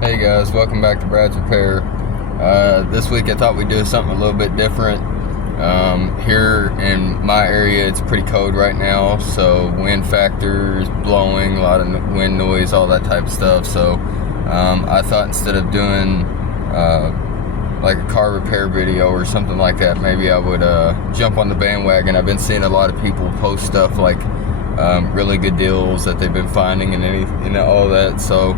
Hey guys, welcome back to Brad's Repair. This week I thought we'd do something a little bit different. Here in my area it's pretty cold right now, so wind factors, blowing, a lot of wind noise, all that type of stuff. So I thought instead of doing like a car repair video or something like that, maybe I would jump on the bandwagon. I've been seeing a lot of people post stuff like really good deals that they've been finding and all that. So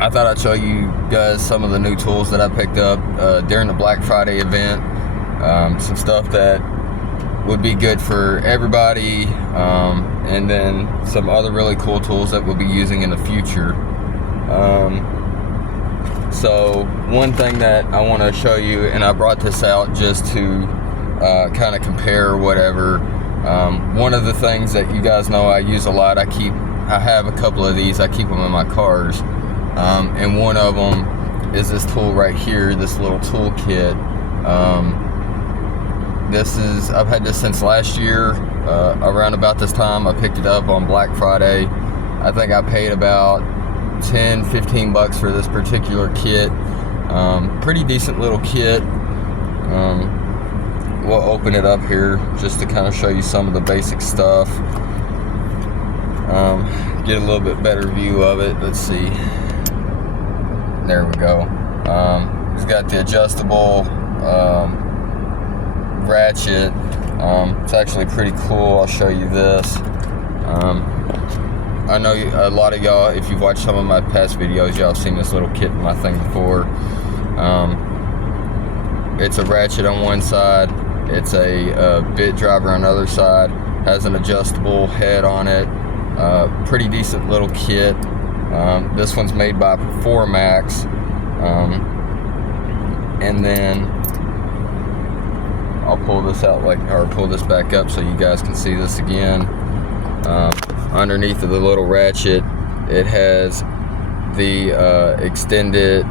I thought I'd show you guys some of the new tools that I picked up during the Black Friday event. Some stuff that would be good for everybody, and then some other really cool tools that we'll be using in the future. So one thing that I want to show you, and I brought this out just to kind of compare or whatever. One of the things that you guys know I use a lot, I have a couple of these, I keep them in my cars. And one of them is this tool right here, this little tool kit. I've had this since last year, around about this time. I picked it up on Black Friday. I think I paid about 10-15 bucks for this particular kit. Pretty decent little kit. We'll open it up here just to kind of show you some of the basic stuff. Get a little bit better view of it. Let's see. There we go. It's got the adjustable ratchet. It's actually pretty cool. I'll show you this. I know a lot of y'all, if you've watched some of my past videos, y'all have seen this little kit in my thing before. It's a ratchet on one side. It's a bit driver on the other side. Has an adjustable head on it. Pretty decent little kit. This one's made by Performax, and then I'll pull this out pull this back up so you guys can see this again. Underneath of the little ratchet, it has the extended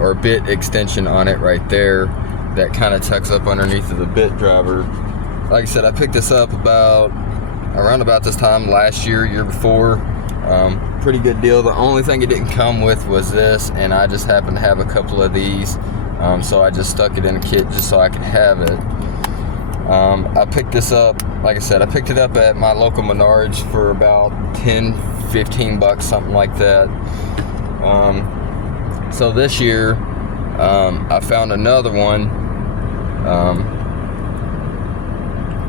or bit extension on it right there that kind of tucks up underneath of the bit driver. Like I said, I picked this up around about this time last year before. Pretty good deal. The only thing it didn't come with was this, and I just happened to have a couple of these, so I just stuck it in a kit just so I could have it. I picked this up, like I said, I picked it up at my local Menards for about 10-15 bucks, something like that. So this year I found another one.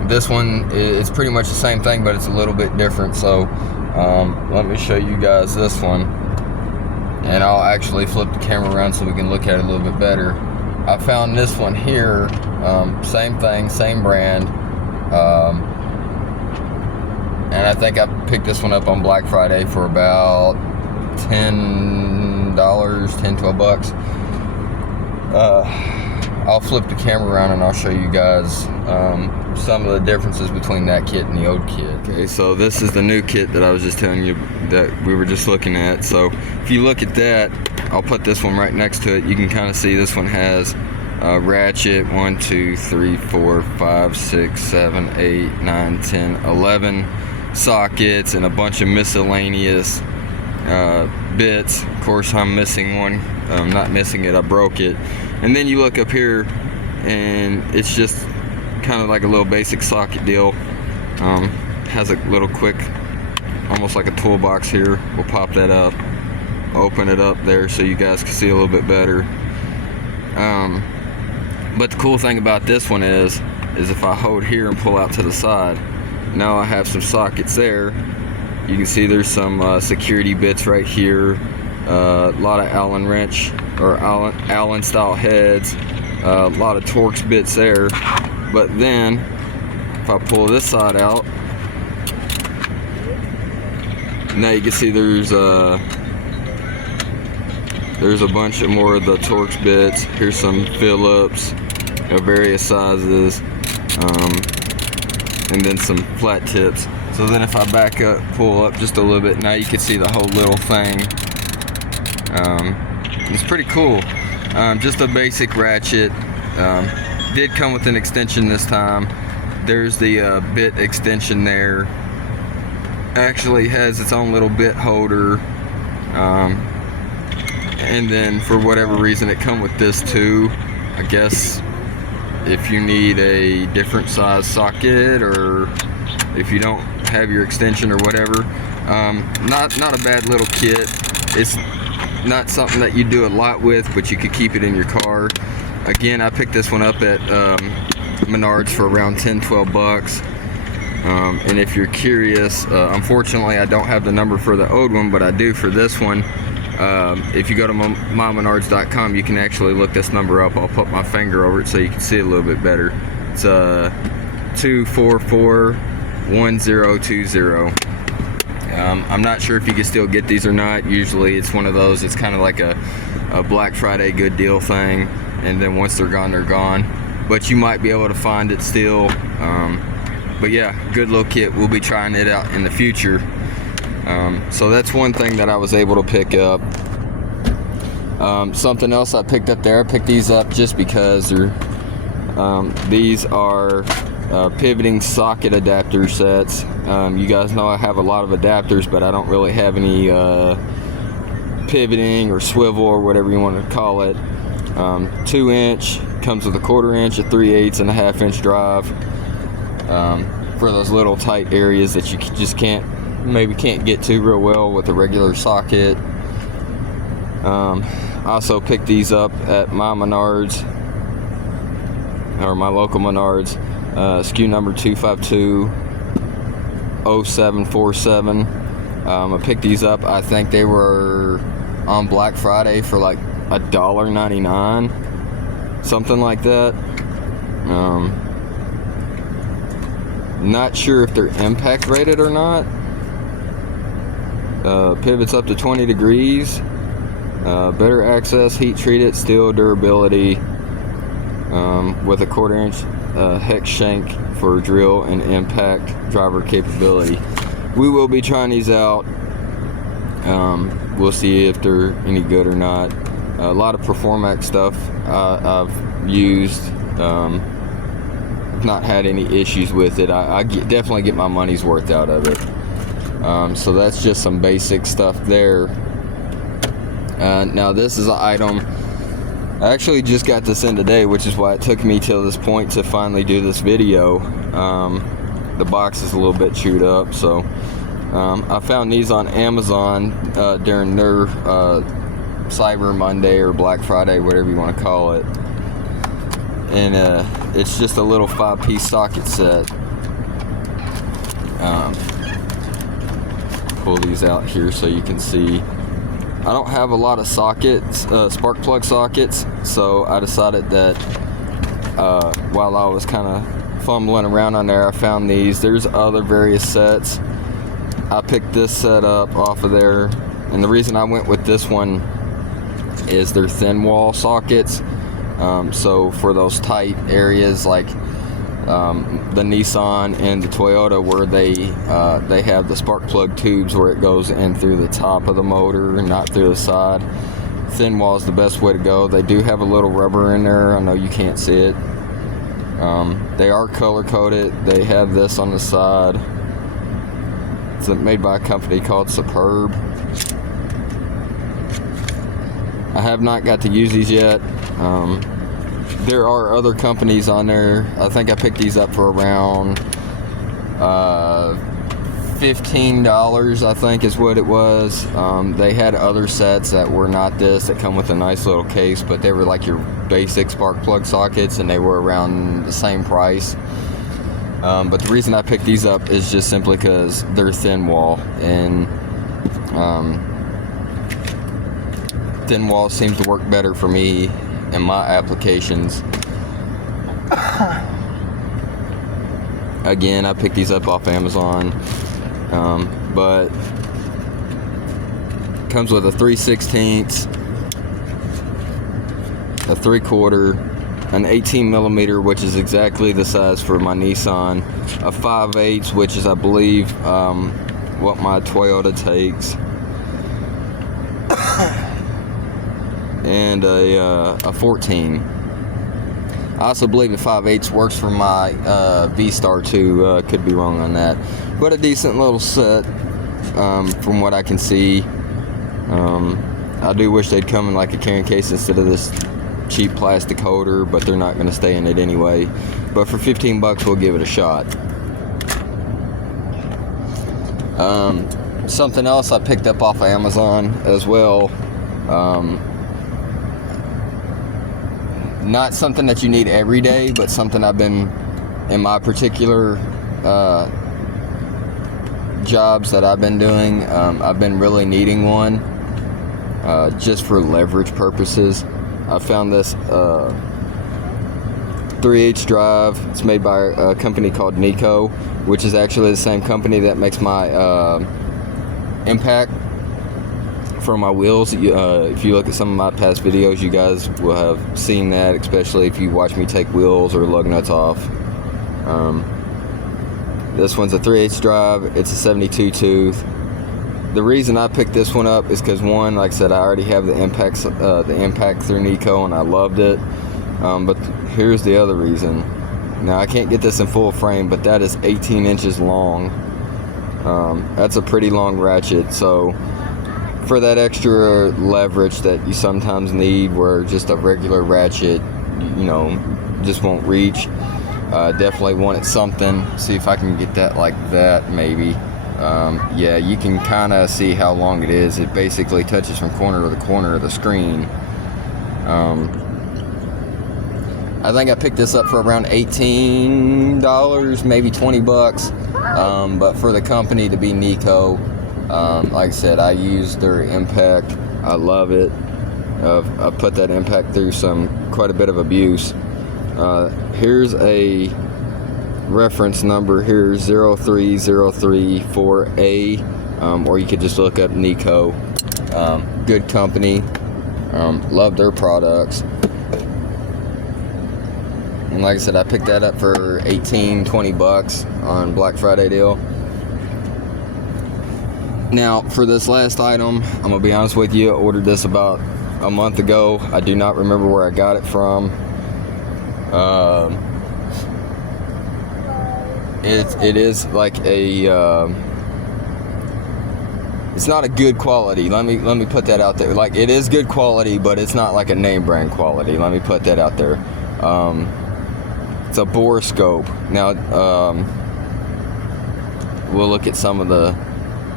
This one is pretty much the same thing, but it's a little bit different. So let me show you guys this one, and I'll actually flip the camera around so we can look at it a little bit better. I found this one here, same thing, same brand, and I think I picked this one up on Black Friday for about $10, 10-12 bucks. I'll flip the camera around and I'll show you guys some of the differences between that kit and the old kit. Okay, so this is the new kit that I was just telling you that we were just looking at. So if you look at that, I'll put this one right next to it. You can kind of see this one has ratchet 1, 2, 3, 4, 5, 6, 7, 8, 9, 10, 11 sockets and a bunch of miscellaneous bits. Of course, I'm missing one. I'm not missing it, I broke it. And then you look up here and it's just kind of like a little basic socket deal. Has a little quick, almost like a toolbox here. We'll pop that up, open it up there so you guys can see a little bit better. But the cool thing about this one is if I hold here and pull out to the side, now I have some sockets there. You can see there's some security bits right here. A lot of Allen wrench or Allen style heads, a lot of Torx bits there. But then if I pull this side out, now you can see there's a bunch of more of the Torx bits. Here's some Phillips of various sizes, and then some flat tips. So then if I back up, pull up just a little bit, now you can see the whole little thing. It's pretty cool. Just a basic ratchet. Did come with an extension this time. There's the bit extension there. Actually has its own little bit holder. And then for whatever reason it come with this too. I guess if you need a different size socket, or if you don't have your extension or whatever, not a bad little kit. It's not something that you do a lot with, but you could keep it in your car. Again, I picked this one up at Menards for around 10-12 bucks. And if you're curious, unfortunately I don't have the number for the old one, but I do for this one. If you go to mymenards.com, you can actually look this number up. I'll put my finger over it so you can see it a little bit better. It's 244-1020. I'm not sure if you can still get these or not. Usually it's one of those, it's kind of like a Black Friday good deal thing, and then once they're gone. But you might be able to find it still. But yeah, good little kit. We'll be trying it out in the future. So that's one thing that I was able to pick up. Something else I picked up there, I picked these up just because these are pivoting socket adapter sets. You guys know I have a lot of adapters, but I don't really have any pivoting or swivel or whatever you want to call it. 2-inch, comes with a 1/4 inch, a 3/8, and a 1/2 inch drive, for those little tight areas that you just can't get to real well with a regular socket. I also picked these up at my Menards, or my local Menards, SKU number 2520747. I picked these up, I think they were on Black Friday for like $1.99, something like that. Not sure if they're impact rated or not. Pivots up to 20 degrees, better access, heat treated, steel durability, with a 1/4 inch hex shank for drill and impact driver capability. We will be trying these out. We'll see if they're any good or not. A lot of Performax stuff I've used. Not had any issues with it. I definitely get my money's worth out of it. So that's just some basic stuff there. Now this is an item, I actually just got this in today, which is why it took me till this point to finally do this video. The box is a little bit chewed up, so I found these on Amazon during their Cyber Monday or Black Friday, whatever you want to call it. And it's just a little 5-piece socket set. Pull these out here so you can see. I don't have a lot of sockets, spark plug sockets, so I decided that while I was kind of fumbling around on there, I found these. There's other various sets. I picked this set up off of there, and the reason I went with this one is they're thin wall sockets. So for those tight areas like the Nissan and the Toyota, where they have the spark plug tubes where it goes in through the top of the motor and not through the side, thin wall is the best way to go. They do have a little rubber in there. I know you can't see it. They are color coded. They have this on the side. It's made by a company called Superb. I have not got to use these yet. There are other companies on there. I think I picked these up for around $15, I think is what it was. They had other sets that were not this, that come with a nice little case, but they were like your basic spark plug sockets, and they were around the same price. But the reason I picked these up is just simply because they're thin wall, and thin wall seems to work better for me in my applications. Again, I picked these up off Amazon, but comes with a 3/16, a 3/4, an 18 millimeter, which is exactly the size for my Nissan, a 5/8, which is, I believe, what my Toyota takes, and a 14. I also believe the 5/8 works for my V-Star too. Could be wrong on that, but a decent little set from what I can see. I do wish they'd come in like a carrying case instead of this cheap plastic holder, but they're not going to stay in it anyway. But for 15 bucks, we'll give it a shot. Something else I picked up off of Amazon as well. Not something that you need every day, but something I've been, in my particular jobs that I've been doing, I've been really needing one, just for leverage purposes. I found this 3/8 drive. It's made by a company called Nico, which is actually the same company that makes my impact for my wheels. If you look at some of my past videos, you guys will have seen that, especially if you watch me take wheels or lug nuts off. This one's a 3/8 drive. It's a 72 tooth. The reason I picked this one up is because, one, like I said, I already have the impact through Nico, and I loved it. But here's the other reason. Now, I can't get this in full frame, but that is 18 inches long. That's a pretty long ratchet. So for that extra leverage that you sometimes need, where just a regular ratchet, just won't reach, definitely wanted something. See if I can get that like that, maybe. Yeah, you can kind of see how long it is. It basically touches from corner to the corner of the screen. I think I picked this up for around $18, maybe 20 bucks. But for the company to be Nico, like I said, I use their impact. I love it. I've put that impact through quite a bit of abuse. Here's a reference number here, 03034A, or you could just look up Nico. Good company. Love their products. And like I said, I picked that up for 18-20 bucks on Black Friday deal. Now, for this last item, I'm gonna be honest with you, I ordered this about a month ago. I do not remember where I got it from. It is like a it's not a good quality. Let me put that out there. Like, it is good quality, but it's not like a name brand quality. Let me put that out there. It's a borescope. Now, we'll look at some of the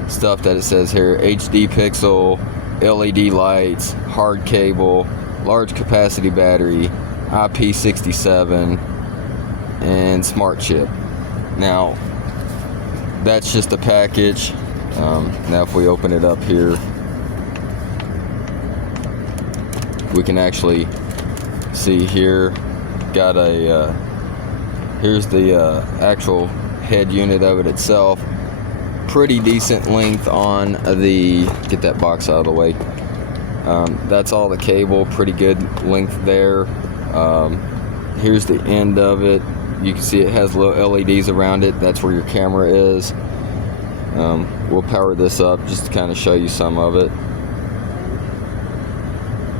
stuff that it says here. HD pixel, LED lights, hard cable, large capacity battery, IP67, and smart chip. Now, that's just a package. Now if we open it up here, we can actually see here, got a here's the actual head unit of it itself. Pretty decent length on the, get that box out of the way. That's all the cable, pretty good length there. Here's the end of it. You can see it has little LEDs around it. That's where your camera is. We'll power this up just to kind of show you some of it.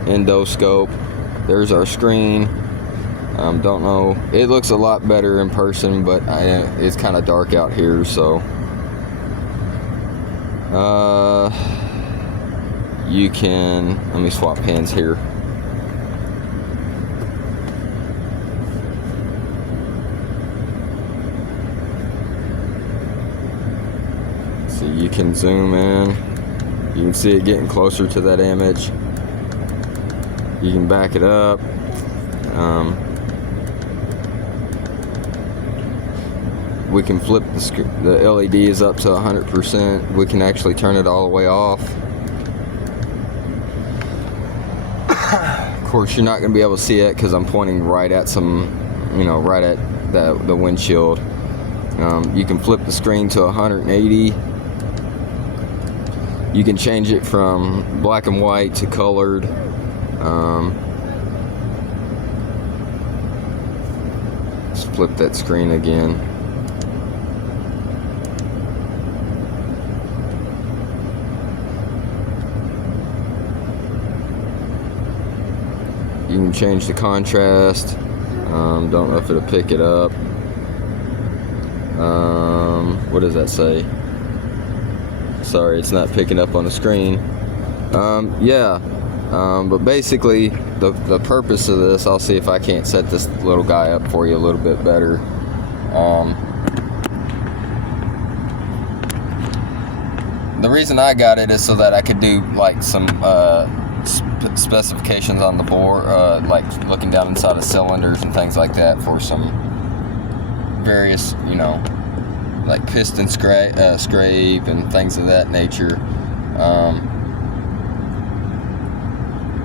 Endoscope. There's our screen. Don't know. It looks a lot better in person, but it's kind of dark out here, so. You can, let me swap pans here. So you can zoom in. You can see it getting closer to that image. You can back it up. We can flip the LEDs up to 100%. We can actually turn it all the way off. Of course, you're not going to be able to see it because I'm pointing right at right at the windshield. You can flip the screen to 180. You can change it from black and white to colored. Let's flip that screen again. You can change the contrast. Don't know if it'll pick it up. What does that say? Sorry, it's not picking up on the screen. Yeah. But basically, the purpose of this, I'll see if I can't set this little guy up for you a little bit better. The reason I got it is so that I could do like some specifications on the bore, like looking down inside of cylinders and things like that for some various, you know, like piston scrape and things of that nature.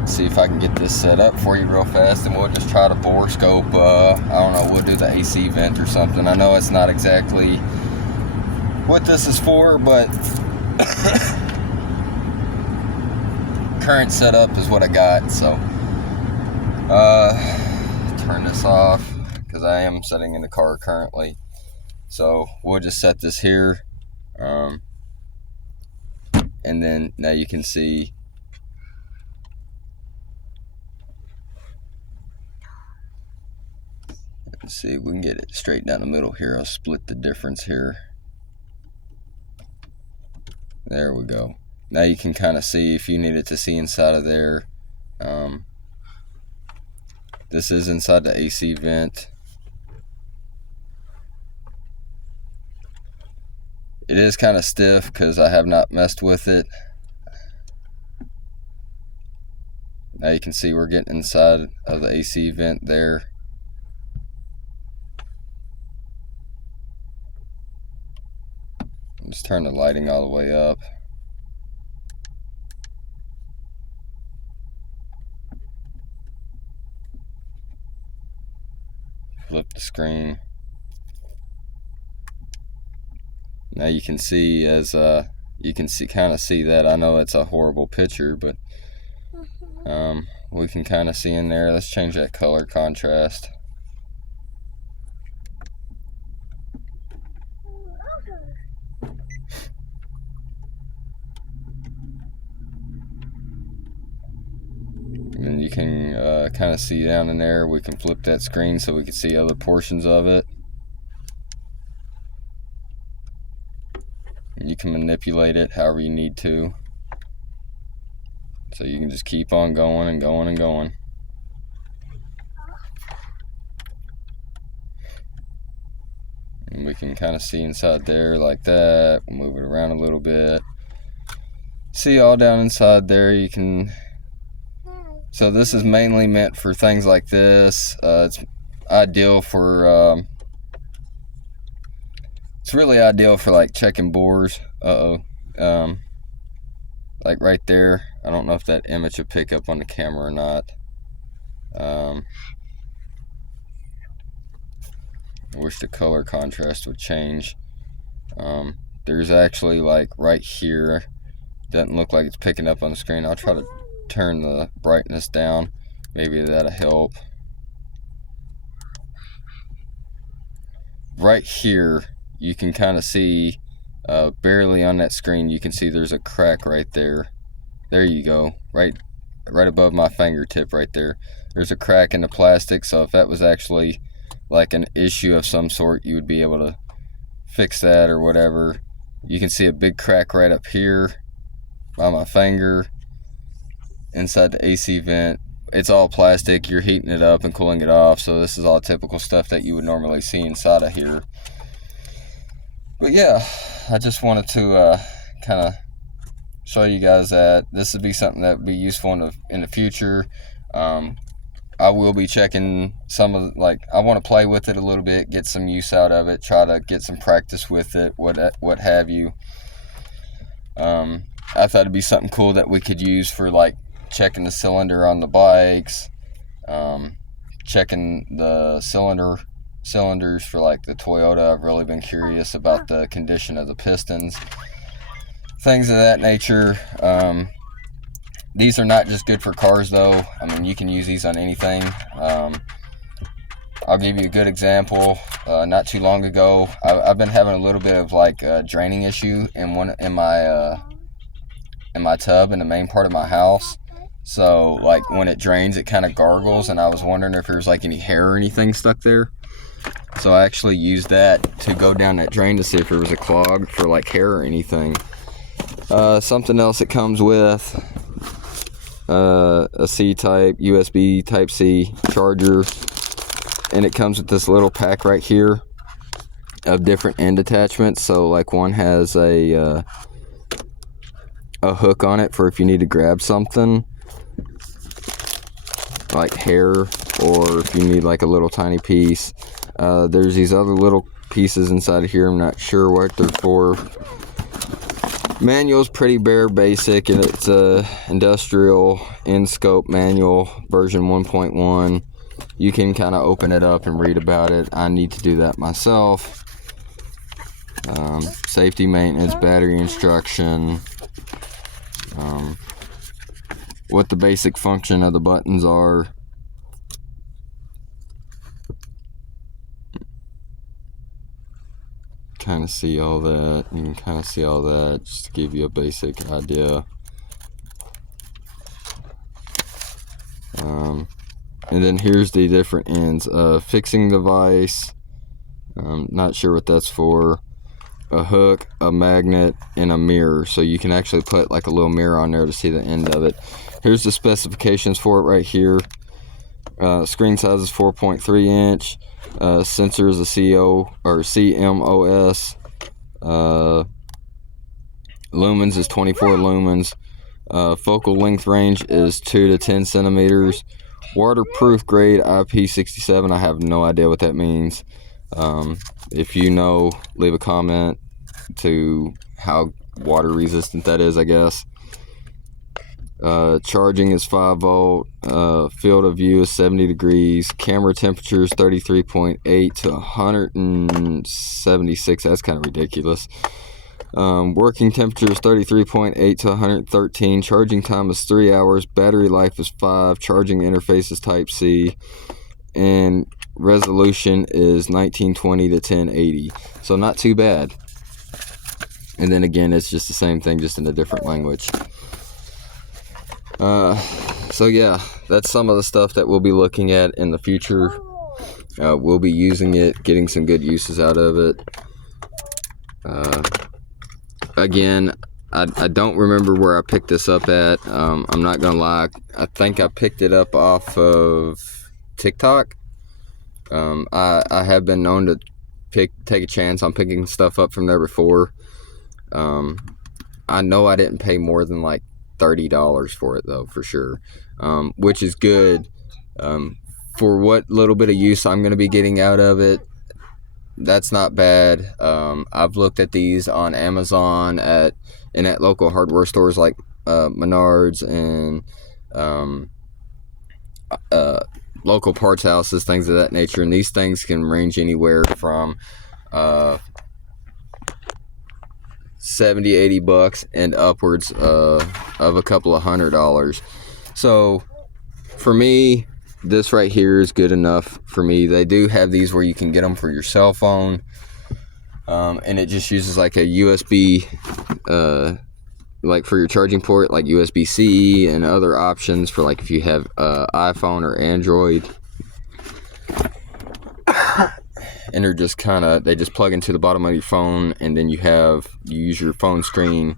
See if I can get this set up for you real fast, and we'll just try to bore scope. I don't know, we'll do the AC vent or something. I know it's not exactly what this is for, but current setup is what I got. So turn this off because I am sitting in the car currently. So we'll just set this here, and then now you can see. Let's see if we can get it straight down the middle here. I'll split the difference here. There we go. Now you can kind of see, if you needed to see inside of there. This is inside the AC vent. It is kind of stiff because I have not messed with it. Now you can see we're getting inside of the AC vent there. Just turn the lighting all the way up. Flip the screen. Now you can see, as you can see, kind of see that. I know it's a horrible picture, but we can kind of see in there. Let's change that color contrast. And you can kind of see down in there. We can flip that screen so we can see other portions of it. And you can manipulate it however you need to. So you can just keep on going and going and going. And we can kind of see inside there like that. We'll move it around a little bit. See all down inside there. You can. So this is mainly meant for things like this. It's ideal for. It's really ideal for like checking bores. Like right there. I don't know if that image will pick up on the camera or not. I wish the color contrast would change. There's actually, like right here, doesn't look like it's picking up on the screen. I'll try to turn the brightness down. Maybe that'll help. Right here, you can kind of see, barely on that screen, you can see there's a crack right there. There you go, right above my fingertip right there. There's a crack in the plastic, so if that was actually like an issue of some sort, you would be able to fix that or whatever. You can see a big crack right up here by my finger inside the AC vent. It's all plastic. You're heating it up and cooling it off, so this is all typical stuff that you would normally see inside of here. But yeah, I just wanted to kind of show you guys that this would be something that would be useful in the future. I will be checking some of, like, I want to play with it a little bit, get some use out of it, try to get some practice with it, what have you. I thought it'd be something cool that we could use for like checking the cylinder on the bikes, checking the cylinders for like the Toyota. I've really been curious about the condition of the pistons, things of that nature. These are not just good for cars though. I mean, you can use these on anything. I'll give you a good example. Not too long ago, I've been having a little bit of like a draining issue in my tub in the main part of my house. So like when it drains, it kind of gargles, and I was wondering if there's like any hair or anything stuck there. So I actually used that to go down that drain to see if there was a clog for like hair or anything. Something else it comes with a C-type, USB Type-C charger, and it comes with this little pack right here of different end attachments. So like one has a hook on it for if you need to grab something like hair, or if you need like a little tiny piece. There's these other little pieces inside of here. I'm not sure what they're for. Manual's pretty bare basic, and it's a industrial in-scope manual version 1.1. You can kind of open it up and read about it. I need to do that myself. Safety maintenance, battery instruction, what the basic function of the buttons are. Kind of see all that. You can kind of see all that just to give you a basic idea. And then here's the different ends. Fixing device, not sure what that's for. A hook, a magnet, and a mirror, so you can actually put like a little mirror on there to see the end of it. Here's the specifications for it right here. Screen size is 4.3 inch. Sensor is a CMOS. Lumens is 24 lumens. Focal length range is 2 to 10 centimeters. Waterproof grade IP67. I have no idea what that means. If you know, leave a comment to how water resistant that is, I guess. Charging is 5 volt. Field of view is 70 degrees. Camera temperature is 33.8 to 176. That's kind of ridiculous. Working temperature is 33.8 to 113. Charging time is 3 hours. Battery life is 5. Charging interface is Type-C. And resolution is 1920 to 1080. So not too bad. And then again, it's just the same thing, just in a different language. So yeah, that's some of the stuff that we'll be looking at in the future. We'll be using it, getting some good uses out of it. Again, I don't remember where I picked this up at. I'm not gonna lie, I think I picked it up off of TikTok. I have been known to take a chance on picking stuff up from there before. I know I didn't pay more than like $30 for it though, for sure, which is good. For what little bit of use I'm going to be getting out of it, that's not bad. I've looked at these on Amazon and at local hardware stores like Menards and local parts houses, things of that nature, and these things can range anywhere from $70-$80 and upwards of a couple of $100. So for me, this right here is good enough for me. They do have these where you can get them for your cell phone, and it just uses like a USB like for your charging port, like USB-C and other options for like if you have iPhone or Android. And they're just they just plug into the bottom of your phone, and then you use your phone screen,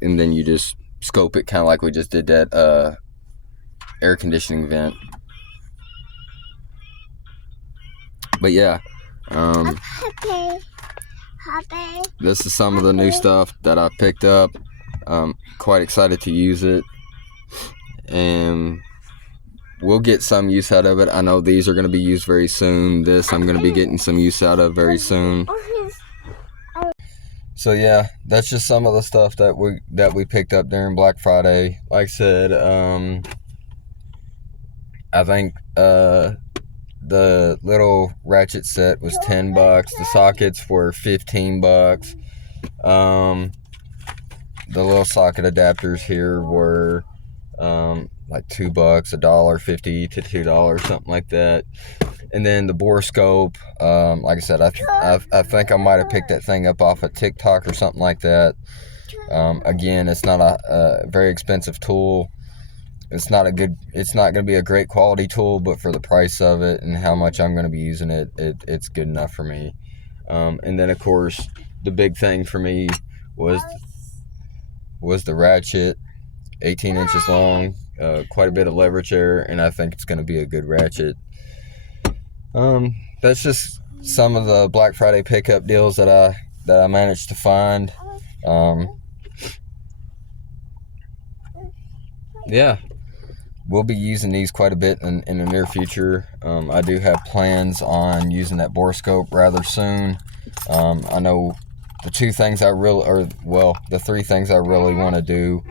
and then you just scope it, kind of like we just did that air conditioning vent. But yeah, this is some of the new stuff that I picked up. Quite excited to use it, and we'll get some use out of it. I know these are going to be used very soon. This I'm going to be getting some use out of very soon. So yeah, that's just some of the stuff that we picked up during Black Friday. Like I said, I think the little ratchet set was $10. The sockets were $15. The little socket adapters here were like $2, $1.50 to $2, something like that. And then the borescope, like I said, I think I might have picked that thing up off of TikTok or something like that. Again, it's not a very expensive tool. It's not going to be a great quality tool, but for the price of it and how much I'm going to be using it, it's good enough for me. And then of course, the big thing for me was the ratchet, 18 inches long, quite a bit of leverage there, and I think it's going to be a good ratchet. That's just some of the Black Friday pickup deals that I managed to find. Yeah, we'll be using these quite a bit in the near future. I do have plans on using that borescope rather soon. I know the two things I really, the three things I really want to do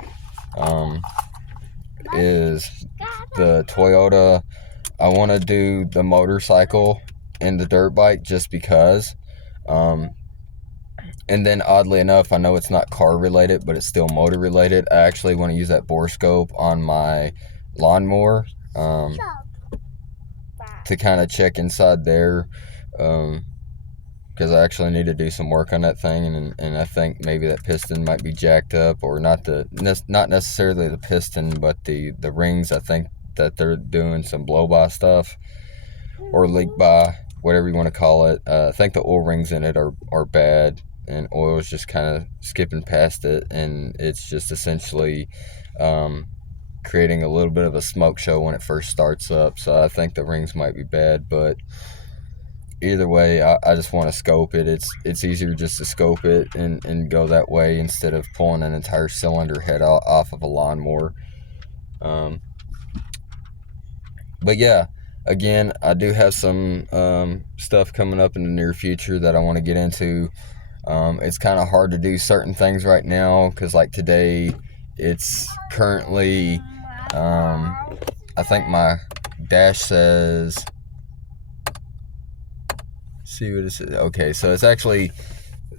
is the Toyota. I want to do the motorcycle and the dirt bike just because. And then oddly enough, I know it's not car related, but it's still motor related. I actually want to use that borescope on my lawnmower to kind of check inside there, because I actually need to do some work on that thing, and I think maybe that piston might be jacked up, or not necessarily the piston, but the rings. I think that they're doing some blow by stuff or leak by, whatever you want to call it. I think the oil rings in it are bad, and oil is just kind of skipping past it, and it's just essentially creating a little bit of a smoke show when it first starts up. So I think the rings might be bad, but either way, I just want to scope it. It's easier just to scope it and go that way instead of pulling an entire cylinder head off of a lawnmower. But yeah, again, I do have some stuff coming up in the near future that I want to get into. It's kind of hard to do certain things right now because, like today, it's currently, I think my dash says, see what it says. Okay, so it's actually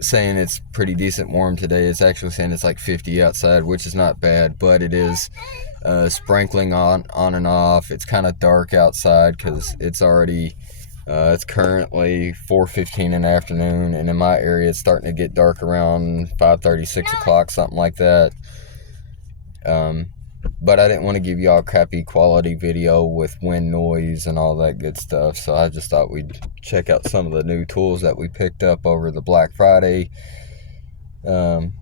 saying it's pretty decent warm today. It's actually saying it's like 50 outside, which is not bad, but it is sprinkling on and off. It's kind of dark outside because it's already it's currently 4:15 in the afternoon, and in my area it's starting to get dark around 5:30, 6 o'clock, something like that. But I didn't want to give y'all crappy quality video with wind noise and all that good stuff, so I just thought we'd check out some of the new tools that we picked up over the Black Friday. And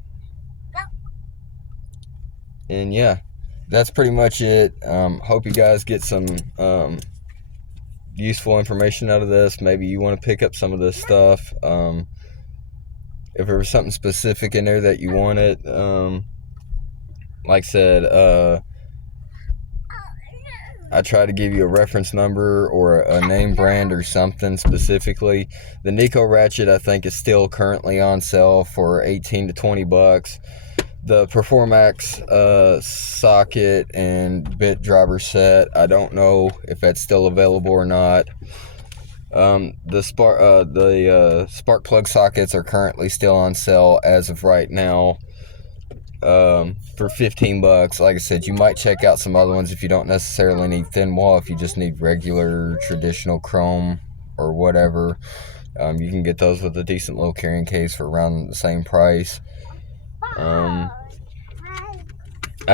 yeah, that's pretty much it. Hope you guys get some useful information out of this. Maybe you want to pick up some of this stuff. If there was something specific in there that you wanted, like I said, I try to give you a reference number or a name brand or something specifically. The Nico ratchet, I think, is still currently on sale for 18 to 20 bucks. The Performax socket and bit driver set, I don't know if that's still available or not. The spark plug sockets are currently still on sale as of right now, for 15 bucks. Like I said, you might check out some other ones if you don't necessarily need thin wall. If you just need regular traditional chrome or whatever, you can get those with a decent low carrying case for around the same price. I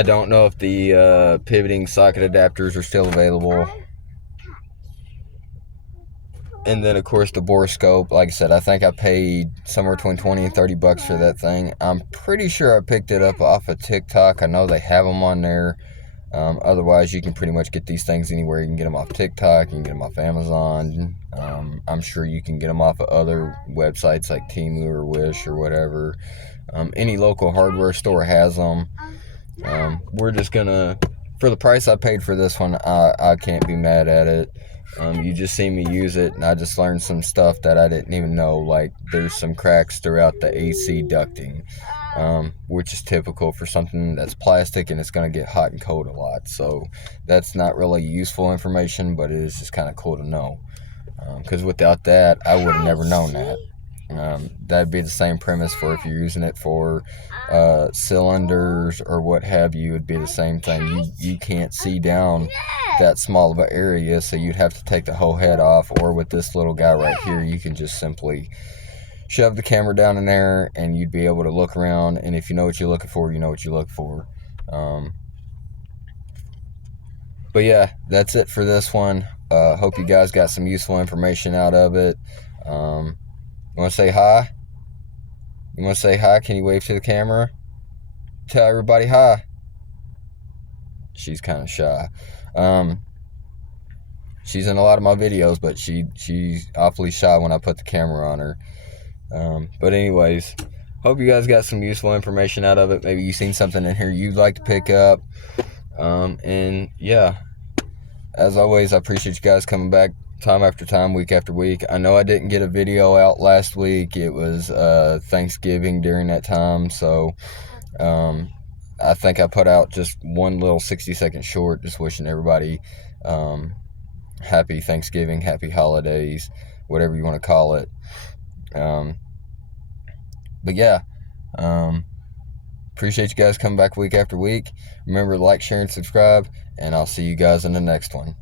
don't know if the pivoting socket adapters are still available. And then, of course, the borescope. Like I said, I think I paid somewhere between 20 and 30 bucks for that thing. I'm pretty sure I picked it up off of TikTok. I know they have them on there. Otherwise, you can pretty much get these things anywhere. You can get them off TikTok. You can get them off Amazon. I'm sure you can get them off of other websites like Temu or Wish or whatever. Any local hardware store has them. We're just gonna, for the price I paid for this one, I can't be mad at it. You just see me use it, and I just learned some stuff that I didn't even know. Like, there's some cracks throughout the AC ducting, which is typical for something that's plastic and it's going to get hot and cold a lot. So that's not really useful information, but it is just kind of cool to know, because without that, I would have never known that. That'd be the same premise for if you're using it for cylinders or what have you. It'd be the same thing. You can't see down that small of an area, so you'd have to take the whole head off. Or with this little guy right here, you can just simply shove the camera down in there and you'd be able to look around, and if you know what you're looking for, you know what you look for. But yeah, that's it for this one. Hope you guys got some useful information out of it. You want to say hi? You want to say hi? Can you wave to the camera? Tell everybody hi. she's kind of shy. She's in a lot of my videos, but she's awfully shy when I put the camera on her. But anyways, hope you guys got some useful information out of it. Maybe you seen something in here you'd like to pick up. And yeah, as always, I appreciate you guys coming back time after time, week after week. I know I didn't get a video out last week. It was Thanksgiving during that time, so I think I put out just one little 60-second short, just wishing everybody happy Thanksgiving, happy holidays, whatever you want to call it. But yeah, appreciate you guys coming back week after week. Remember to like, share, and subscribe, and I'll see you guys in the next one.